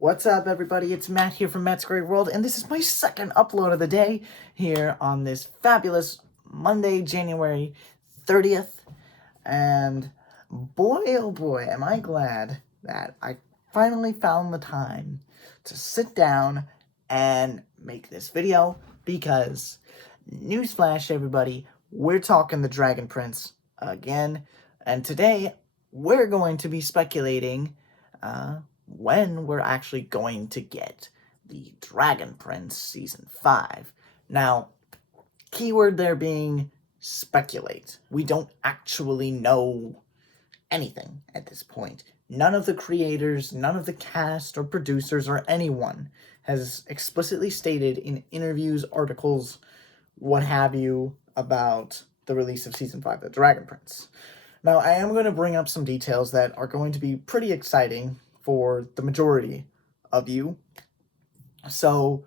What's up, everybody? It's Matt here from Matt's Great World, and this is my second upload of the day here on this fabulous Monday, January 30th. And boy, oh boy, am I glad that I finally found the time to sit down and make this video because, newsflash, everybody, we're talking the Dragon Prince again. And today, we're going to be speculating, when we're actually going to get the Dragon Prince Season 5. Now, keyword there being speculate. We don't actually know anything at this point. None of the creators, none of the cast or producers or anyone has explicitly stated in interviews, articles, what have you, about the release of Season 5 of The Dragon Prince. Now, I am going to bring up some details that are going to be pretty exciting for the majority of you. So,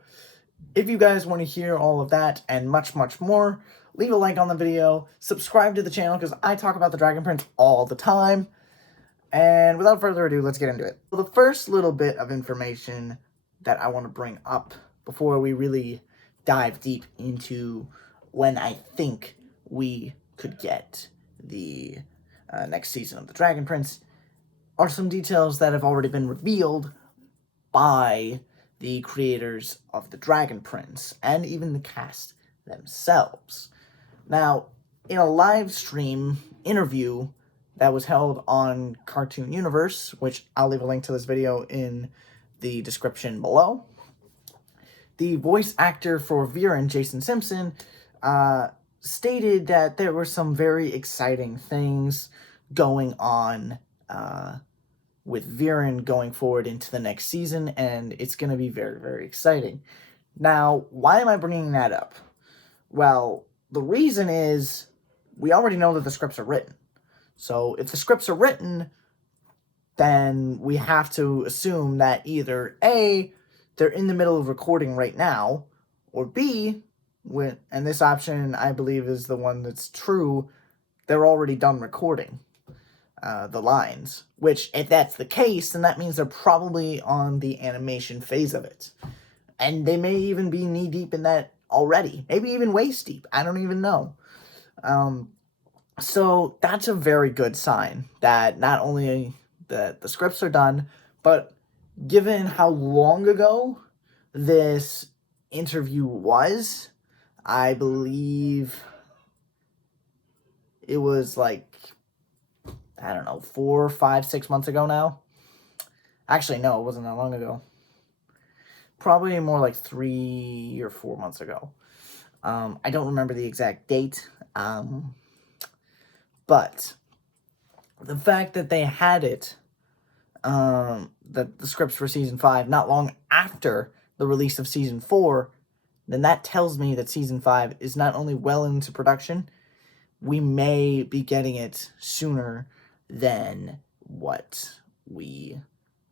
if you guys want to hear all of that and much, much more, leave a like on the video, subscribe to the channel because I talk about the Dragon Prince all the time. And without further ado, let's get into it. Well, the first little bit of information that I want to bring up before we really dive deep into when I think we could get the next season of the Dragon Prince are some details that have already been revealed by the creators of the Dragon Prince and even the cast themselves. Now, in a live stream interview that was held on Cartoon Universe, which I'll leave a link to this video in the description below, the voice actor for Viren, Jason Simpson, stated that there were some very exciting things going on with Viren going forward into the next season, and it's going to be very, very exciting. Now, why am I bringing that up? Well, the reason is we already know that the scripts are written. So if the scripts are written, then we have to assume that either A, they're in the middle of recording right now, or B, and this option I believe is the one that's true, they're already done recording the lines. Which, if that's the case, then that means they're probably on the animation phase of it. And they may even be knee-deep in that already. Maybe even waist-deep. I don't even know. So that's a very good sign that not only the scripts are done, but given how long ago this interview was, I believe it was like, I don't know, 4, 5, 6 months ago now. Actually, no, it wasn't that long ago. Probably more like 3 or 4 months ago. I don't remember the exact date. But the fact that they had it, the scripts for Season 5, not long after the release of Season 4, then that tells me that Season 5 is not only well into production, we may be getting it sooner than what we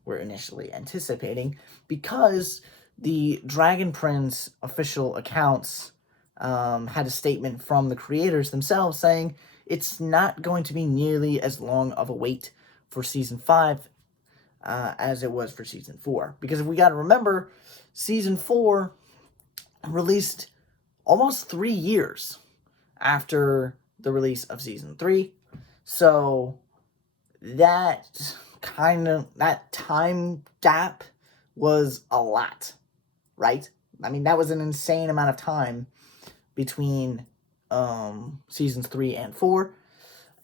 were initially anticipating, because the Dragon Prince official accounts had a statement from the creators themselves saying it's not going to be nearly as long of a wait for Season 5 as it was for Season 4. Because if we got to remember, Season 4 released almost 3 years after the release of Season 3. So that time gap was a lot, right? I mean, that was an insane amount of time between Seasons 3 and 4.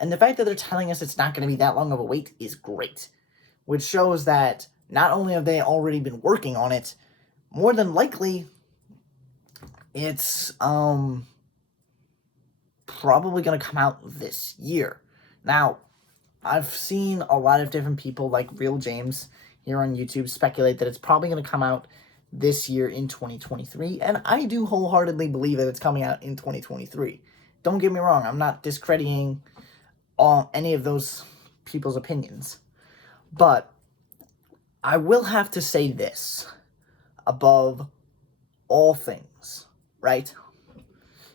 And the fact that they're telling us it's not going to be that long of a wait is great. Which shows that not only have they already been working on it, more than likely, it's probably going to come out this year. Now, I've seen a lot of different people, like Real James here on YouTube, speculate that it's probably going to come out this year in 2023, and I do wholeheartedly believe that it's coming out in 2023. Don't get me wrong, I'm not discrediting any of those people's opinions, but I will have to say this above all things, right,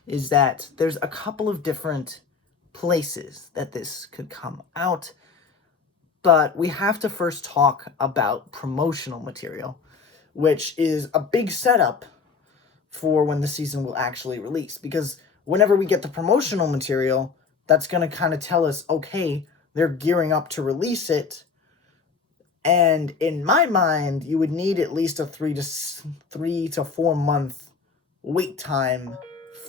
is that there's a couple of different places that this could come out. But we have to first talk about promotional material, which is a big setup for when the season will actually release. Because whenever we get the promotional material, that's going to kind of tell us, okay, they're gearing up to release it. And in my mind, you would need at least a 3 to 4 month wait time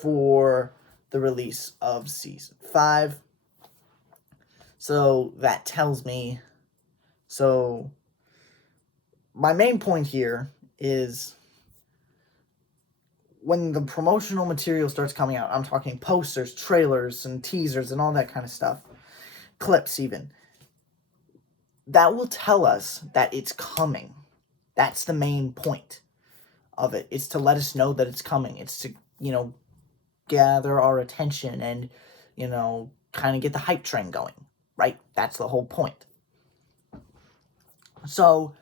for the release of season 5. So that tells me, so my main point here is when the promotional material starts coming out, I'm talking posters, trailers, and teasers, and all that kind of stuff, clips even, that will tell us that it's coming. That's the main point of it. It's to let us know that it's coming. It's to, gather our attention and, kind of get the hype train going, right? That's the whole point. So,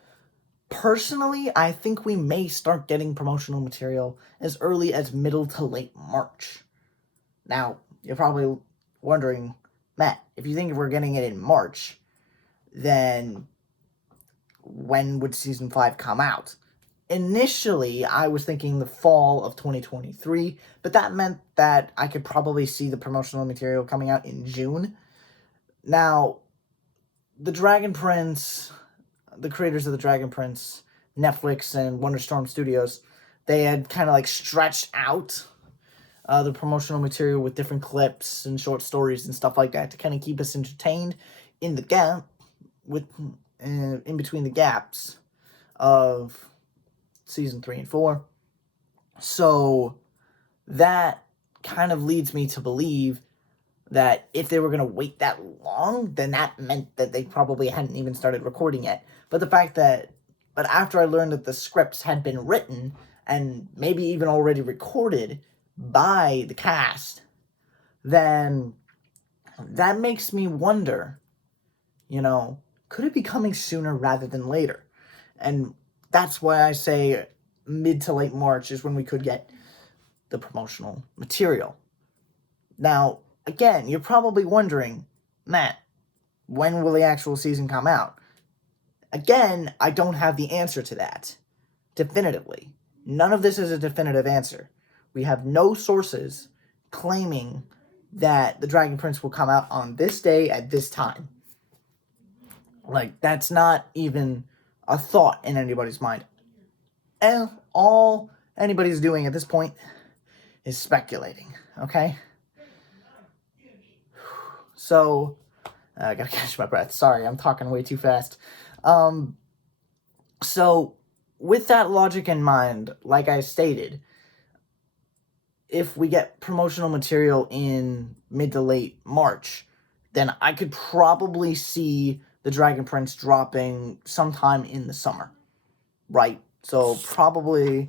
personally, I think we may start getting promotional material as early as middle to late March. Now, you're probably wondering, Matt, if you think we're getting it in March, then when would season 5 come out? Initially, I was thinking the fall of 2023, but that meant that I could probably see the promotional material coming out in June. Now, the Dragon Prince, the creators of the Dragon Prince, Netflix and Wonderstorm Studios, they had kind of stretched out the promotional material with different clips and short stories and stuff like that to kind of keep us entertained in the gap, in between the gaps of season 3 and 4. So that kind of leads me to believe that if they were going to wait that long, then that meant that they probably hadn't even started recording yet. But after I learned that the scripts had been written and maybe even already recorded by the cast, then that makes me wonder, could it be coming sooner rather than later? And that's why I say mid to late March is when we could get the promotional material. Now, again, you're probably wondering, Matt, when will the actual season come out? Again, I don't have the answer to that definitively. None of this is a definitive answer. We have no sources claiming that the Dragon Prince will come out on this day at this time. That's not even a thought in anybody's mind. And all anybody's doing at this point is speculating, okay? So, I gotta catch my breath. Sorry, I'm talking way too fast. So, with that logic in mind, like I stated, if we get promotional material in mid to late March, then I could probably see the Dragon Prince dropping sometime in the summer, right? So probably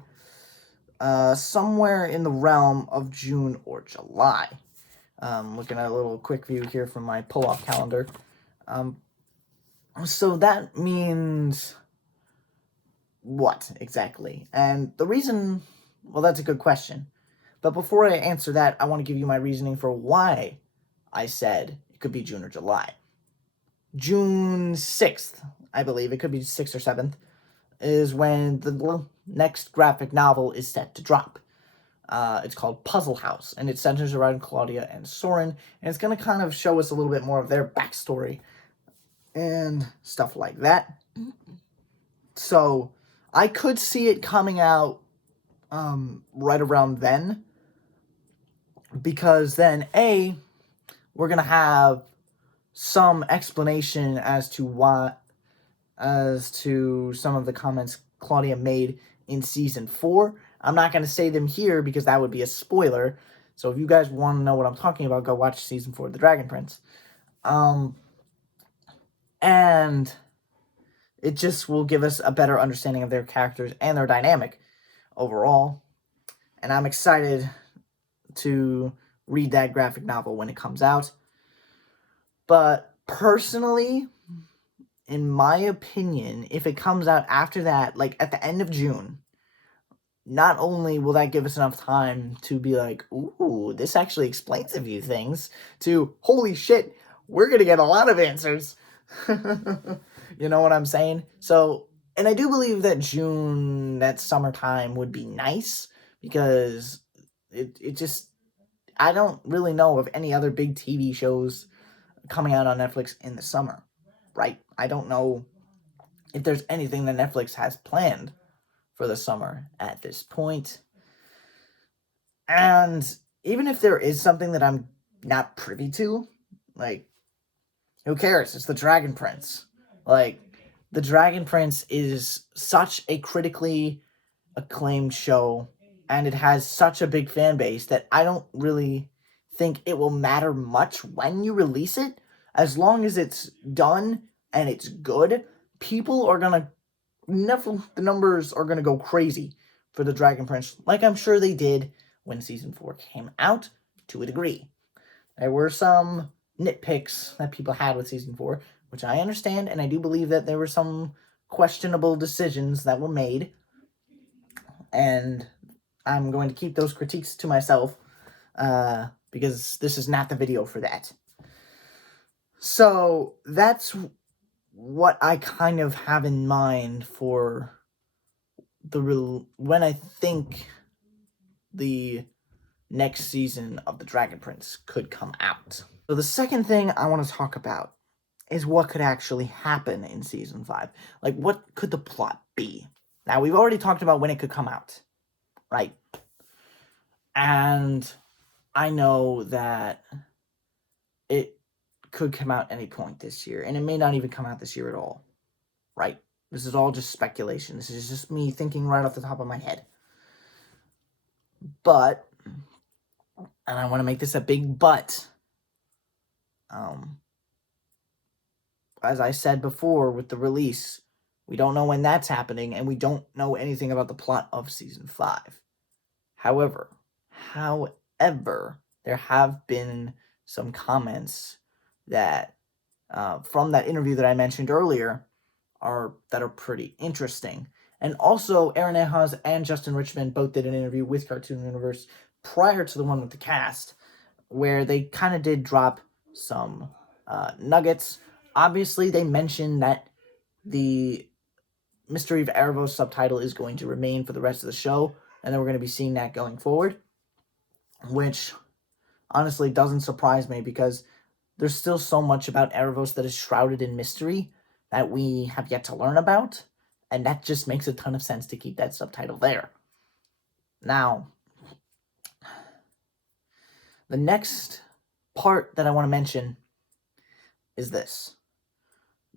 somewhere in the realm of June or July. Looking at a little quick view here from my pull-off calendar. So that means what exactly? And the reason, well, that's a good question. But before I answer that, I want to give you my reasoning for why I said it could be June or July. June 6th, I believe, it could be 6th or 7th, is when the next graphic novel is set to drop. It's called Puzzle House, and it centers around Claudia and Soren, and it's going to kind of show us a little bit more of their backstory and stuff like that. So, I could see it coming out right around then, because then, we're going to have some explanation as to some of the comments Claudia made in season 4. I'm not going to say them here because that would be a spoiler. So if you guys want to know what I'm talking about, go watch season 4 of The Dragon Prince. And it just will give us a better understanding of their characters and their dynamic overall. And I'm excited to read that graphic novel when it comes out. But personally, in my opinion, if it comes out after that, at the end of June, not only will that give us enough time to be like, ooh, this actually explains a few things, to, holy shit, we're going to get a lot of answers. You know what I'm saying? So, and I do believe that June, that summertime would be nice because it just, I don't really know of any other big TV shows coming out on Netflix in the summer, right? I don't know if there's anything that Netflix has planned for the summer at this point. And even if there is something that I'm not privy to, like, who cares? It's the Dragon Prince. Like, the Dragon Prince is such a critically acclaimed show, and it has such a big fan base that I don't really think it will matter much when you release it. As long as it's done and it's good, people are gonna, the numbers are gonna go crazy for the Dragon Prince, like I'm sure they did when season 4 came out, to a degree. There were some nitpicks that people had with season 4, which I understand, and I do believe that there were some questionable decisions that were made, and I'm going to keep those critiques to myself, because this is not the video for that. So that's what I kind of have in mind for when I think the next season of The Dragon Prince could come out. So the second thing I want to talk about is what could actually happen in season 5. Like, what could the plot be? Now, we've already talked about when it could come out, right? And I know that it could come out any point this year, and it may not even come out this year at all, right? This is all just speculation. This is just me thinking right off the top of my head. But, and I want to make this a big but, as I said before with the release, we don't know when that's happening, and we don't know anything about the plot of season 5. However, there have been some comments that, from that interview that I mentioned earlier, that are pretty interesting. And also, Aaron Ehasz and Justin Richmond both did an interview with Cartoon Universe prior to the one with the cast, where they kind of did drop some nuggets. Obviously, they mentioned that the Mystery of Erebos subtitle is going to remain for the rest of the show, and then we're going to be seeing that going forward, which honestly doesn't surprise me because there's still so much about Erebos that is shrouded in mystery that we have yet to learn about, and that just makes a ton of sense to keep that subtitle there. Now, the next part that I want to mention is this.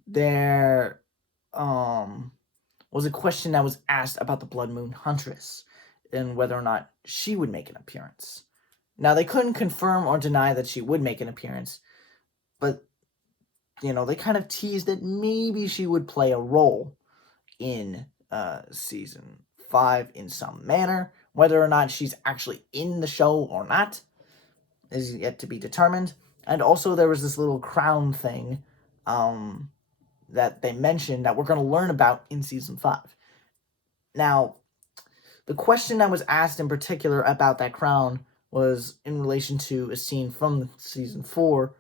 There was a question that was asked about the Blood Moon Huntress and whether or not she would make an appearance. Now, they couldn't confirm or deny that she would make an appearance, but, they kind of teased that maybe she would play a role in season 5 in some manner. Whether or not she's actually in the show or not is yet to be determined. And also, there was this little crown thing that they mentioned that we're going to learn about in season 5. Now, the question that was asked in particular about that crown was in relation to a scene from season 4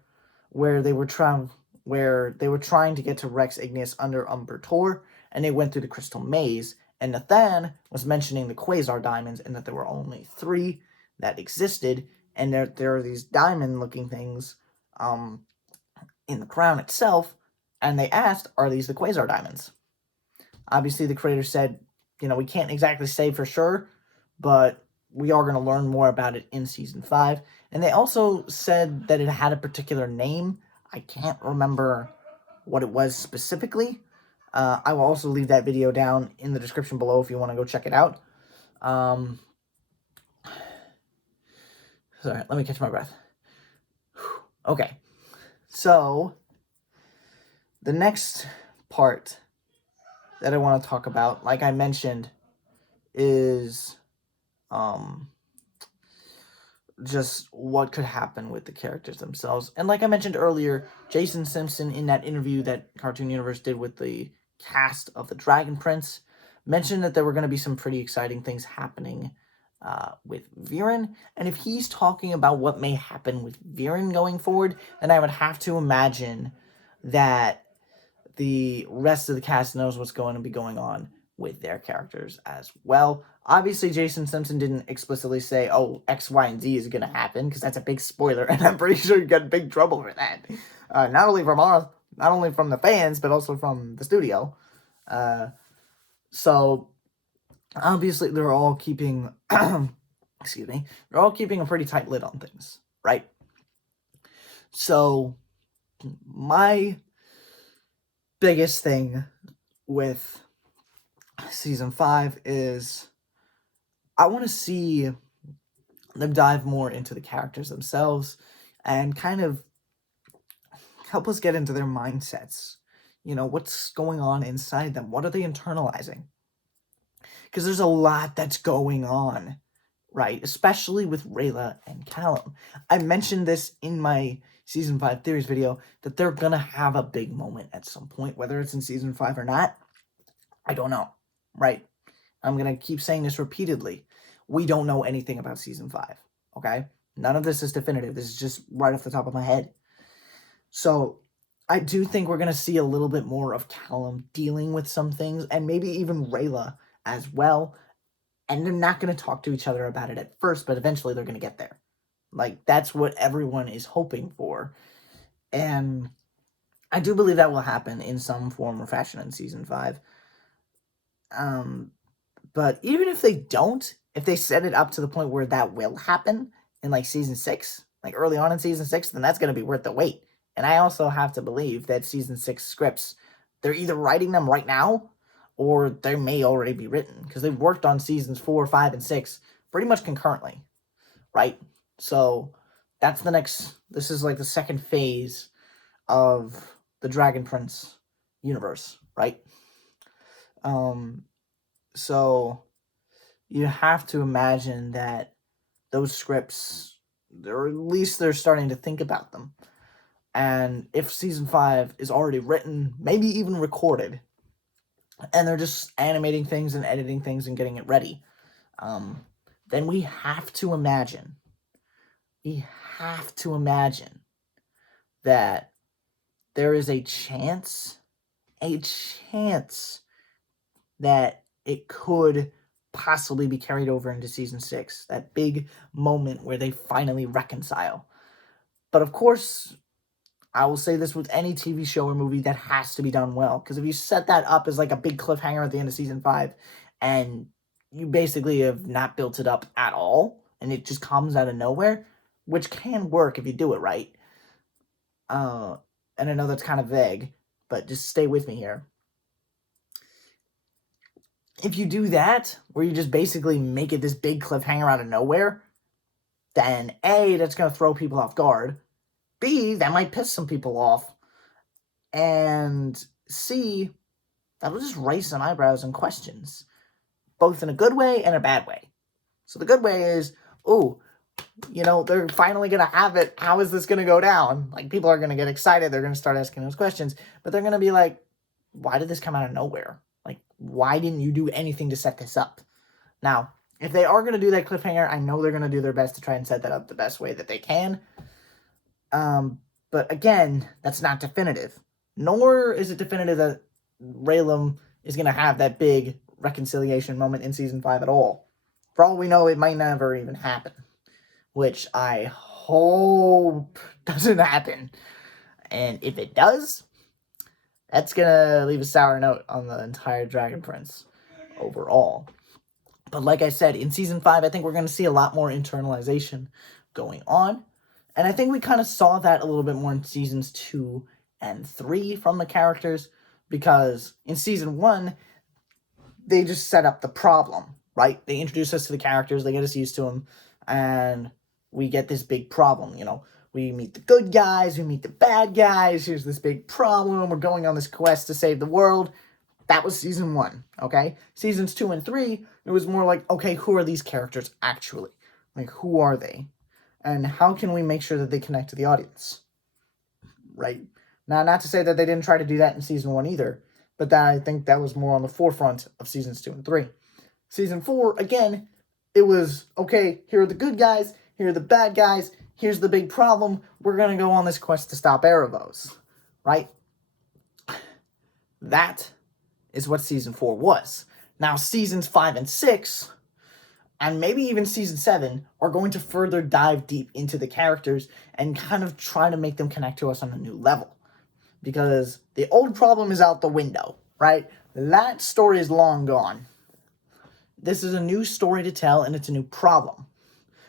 where they were trying to get to Rex Ignis under Umber Tor, and they went through the Crystal Maze, and Nathan was mentioning the Quasar Diamonds and that there were only 3 that existed, and there are these diamond-looking things in the crown itself, and they asked, are these the Quasar Diamonds? Obviously, the creator said, we can't exactly say for sure, but we are going to learn more about it in season 5. And they also said that it had a particular name. I can't remember what it was specifically. I will also leave that video down in the description below if you want to go check it out. Sorry, let me catch my breath. Okay, so the next part that I want to talk about, like I mentioned, is just what could happen with the characters themselves. And like I mentioned earlier, Jason Simpson, in that interview that Cartoon Universe did with the cast of The Dragon Prince, mentioned that there were going to be some pretty exciting things happening with Viren. And if he's talking about what may happen with Viren going forward, then I would have to imagine that the rest of the cast knows what's going to be going on with their characters as well. Obviously, Jason Simpson didn't explicitly say, oh, X, Y, and Z is going to happen, because that's a big spoiler, and I'm pretty sure you got in big trouble for that. Not only from the fans, but also from the studio. So, obviously, they're all keeping, excuse me, they're all keeping a pretty tight lid on things, right? So, my biggest thing with season 5 is I want to see them dive more into the characters themselves and kind of help us get into their mindsets. You know, what's going on inside them? What are they internalizing? Because there's a lot that's going on, right? Especially with Rayla and Callum. I mentioned this in my season 5 theories video that they're gonna have a big moment at some point, whether it's in season 5 or not. I don't know, right? I'm gonna keep saying this repeatedly. We don't know anything about season 5, okay? None of this is definitive. This is just right off the top of my head. So I do think we're gonna see a little bit more of Callum dealing with some things, and maybe even Rayla as well. And they're not gonna talk to each other about it at first, but eventually they're gonna get there. Like, that's what everyone is hoping for. And I do believe that will happen in some form or fashion in season 5. But even if they don't, if they set it up to the point where that will happen in like season 6, like early on in season 6, then that's going to be worth the wait. And I also have to believe that season 6 scripts, they're either writing them right now or they may already be written, because they've worked on seasons 4, 5, and 6 pretty much concurrently, right? So that's the next, this is like the second phase of the Dragon Prince universe, right? So you have to imagine that those scripts, or at least they're starting to think about them. And if season 5 is already written, maybe even recorded, and they're just animating things and editing things and getting it ready, then we have to imagine that there is a chance that it could possibly be carried over into season 6, that big moment where they finally reconcile. But of course, I will say this with any TV show or movie, that has to be done well, because if you set that up as like a big cliffhanger at the end of season 5 and you basically have not built it up at all and it just comes out of nowhere, which can work if you do it right, and I know that's kind of vague, but just stay with me here. If you do that, where you just basically make it this big cliffhanger out of nowhere, then A, that's going to throw people off guard. B, that might piss some people off. And C, that'll just raise some eyebrows and questions, both in a good way and a bad way. So the good way is, oh, you know, they're finally going to have it. How is this going to go down? Like, people are going to get excited. They're going to start asking those questions. But they're going to be like, why did this come out of nowhere? Like, why didn't you do anything to set this up? Now, if they are going to do that cliffhanger, I know they're going to do their best to try and set that up the best way that they can. But again, that's not definitive. Nor is it definitive that Raylan is going to have that big reconciliation moment in season 5 at all. For all we know, it might never even happen, which I hope doesn't happen. And if it does, that's going to leave a sour note on the entire Dragon Prince overall. But like I said, in season 5, I think we're going to see a lot more internalization going on. And I think we kind of saw that a little bit more in seasons 2 and 3 from the characters, because in season 1, they just set up the problem, right? They introduce us to the characters, they get us used to them, and we get this big problem, you know. We meet the good guys, we meet the bad guys, here's this big problem, we're going on this quest to save the world. That was season 1, okay? Seasons 2 and 3, it was more like, okay, who are these characters actually? Like, who are they? And how can we make sure that they connect to the audience? Right? Now, not to say that they didn't try to do that in season 1 either, but that, I think that was more on the forefront of seasons 2 and 3. Season 4, again, it was, okay, here are the good guys, here are the bad guys, here's the big problem, we're going to go on this quest to stop Erebos, right? That is what Season 4 was. Now, Seasons 5 and 6, and maybe even Season 7, are going to further dive deep into the characters and kind of try to make them connect to us on a new level. Because the old problem is out the window, right? That story is long gone. This is a new story to tell, and it's a new problem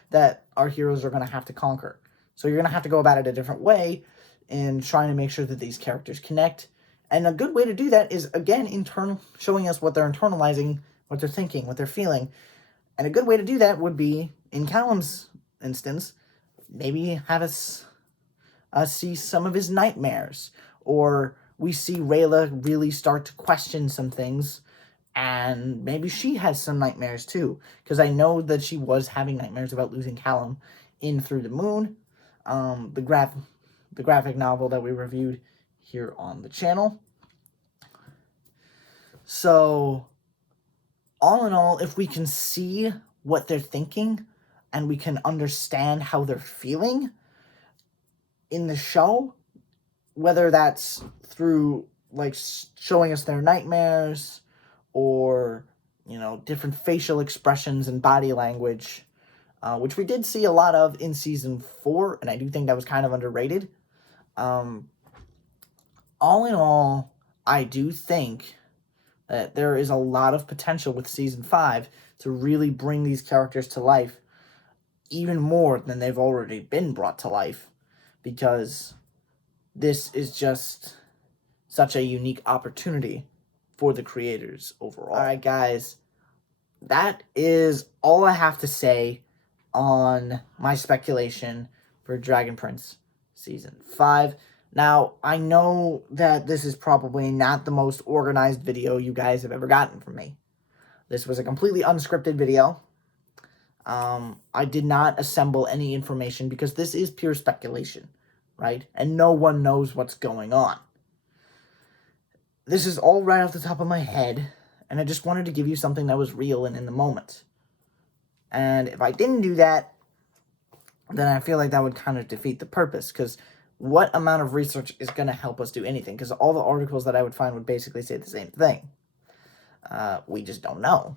that our heroes are going to have to conquer. So you're going to have to go about it a different way in trying to make sure that these characters connect. And a good way to do that is, again, showing us what they're internalizing, what they're thinking, what they're feeling. And a good way to do that would be, in Callum's instance, maybe have us see some of his nightmares. Or we see Rayla really start to question some things, and maybe she has some nightmares too. Because I know that she was having nightmares about losing Callum in Through the Moon, the graphic novel that we reviewed here on the channel. So, all in all, if we can see what they're thinking and we can understand how they're feeling in the show, whether that's through, like, showing us their nightmares or, you know, different facial expressions and body language, which we did see a lot of in Season 4, and I do think that was kind of underrated. All in all, I do think that there is a lot of potential with Season 5 to really bring these characters to life even more than they've already been brought to life, because this is just such a unique opportunity for the creators overall. All right, guys, that is all I have to say on my speculation for Dragon Prince Season 5. Now, I know that this is probably not the most organized video you guys have ever gotten from me. This was a completely unscripted video. I did not assemble any information because this is pure speculation, right? And no one knows what's going on. This is all right off the top of my head, and I just wanted to give you something that was real and in the moment. And if I didn't do that, then I feel like that would kind of defeat the purpose, because what amount of research is going to help us do anything? Because all the articles that I would find would basically say the same thing. We just don't know.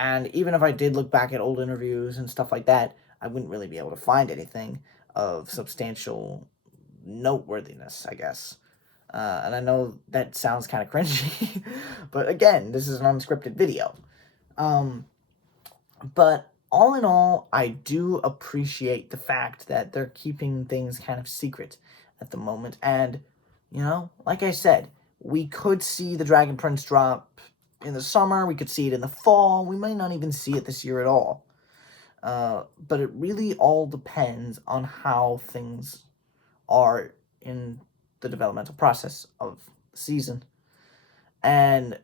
And even if I did look back at old interviews and stuff like that, I wouldn't really be able to find anything of substantial noteworthiness, I guess. And I know that sounds kind of cringy, but again, this is an unscripted video. But all in all, I do appreciate the fact that they're keeping things kind of secret at the moment. And, you know, like I said, we could see the Dragon Prince drop in the summer. We could see it in the fall. We might not even see it this year at all. But it really all depends on how things are in the developmental process of the season. And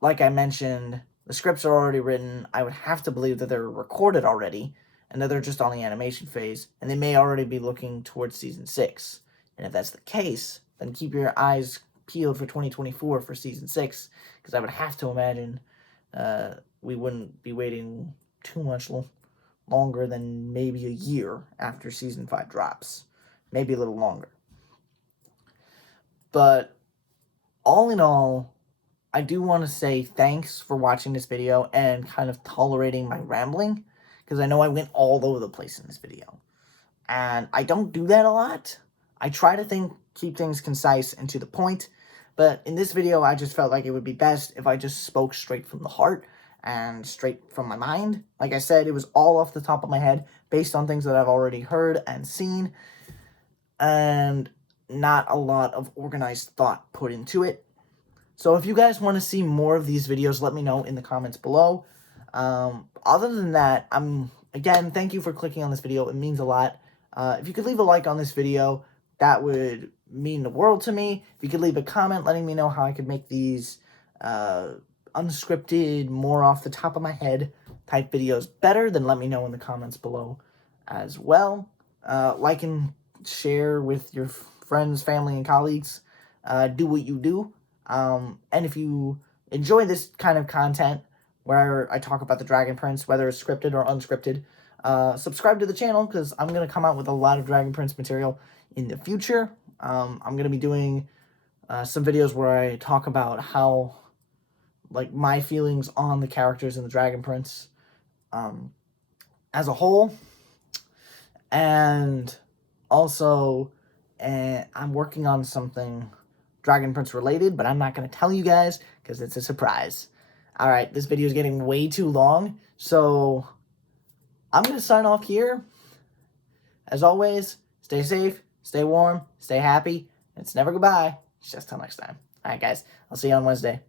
like I mentioned, the scripts are already written. I would have to believe that they're recorded already and that they're just on the animation phase, and they may already be looking towards Season 6. And if that's the case, then keep your eyes peeled for 2024 for Season 6, because I would have to imagine we wouldn't be waiting too much longer than maybe a year after Season 5 drops. Maybe a little longer. But all in all, I do want to say thanks for watching this video and kind of tolerating my rambling, because I know I went all over the place in this video. And I don't do that a lot. I try to keep things concise and to the point, but in this video, I just felt like it would be best if I just spoke straight from the heart and straight from my mind. Like I said, it was all off the top of my head, based on things that I've already heard and seen, and not a lot of organized thought put into it. So if you guys want to see more of these videos, let me know in the comments below. Other than that, again, thank you for clicking on this video. It means a lot. If you could leave a like on this video, that would mean the world to me. If you could leave a comment letting me know how I could make these unscripted, more off the top of my head type videos better, then let me know in the comments below as well. Like and share with your friends, family, and colleagues. Do what you do. And if you enjoy this kind of content where I talk about the Dragon Prince, whether it's scripted or unscripted, subscribe to the channel, because I'm going to come out with a lot of Dragon Prince material in the future. I'm going to be doing some videos where I talk about how, like, my feelings on the characters in the Dragon Prince as a whole. And also, I'm working on something Dragon Prince related, but I'm not going to tell you guys because it's a surprise. All right, this video is getting way too long, so I'm going to sign off here. As always, stay safe, stay warm, stay happy. It's never goodbye. It's just till next time. All right, guys, I'll see you on Wednesday.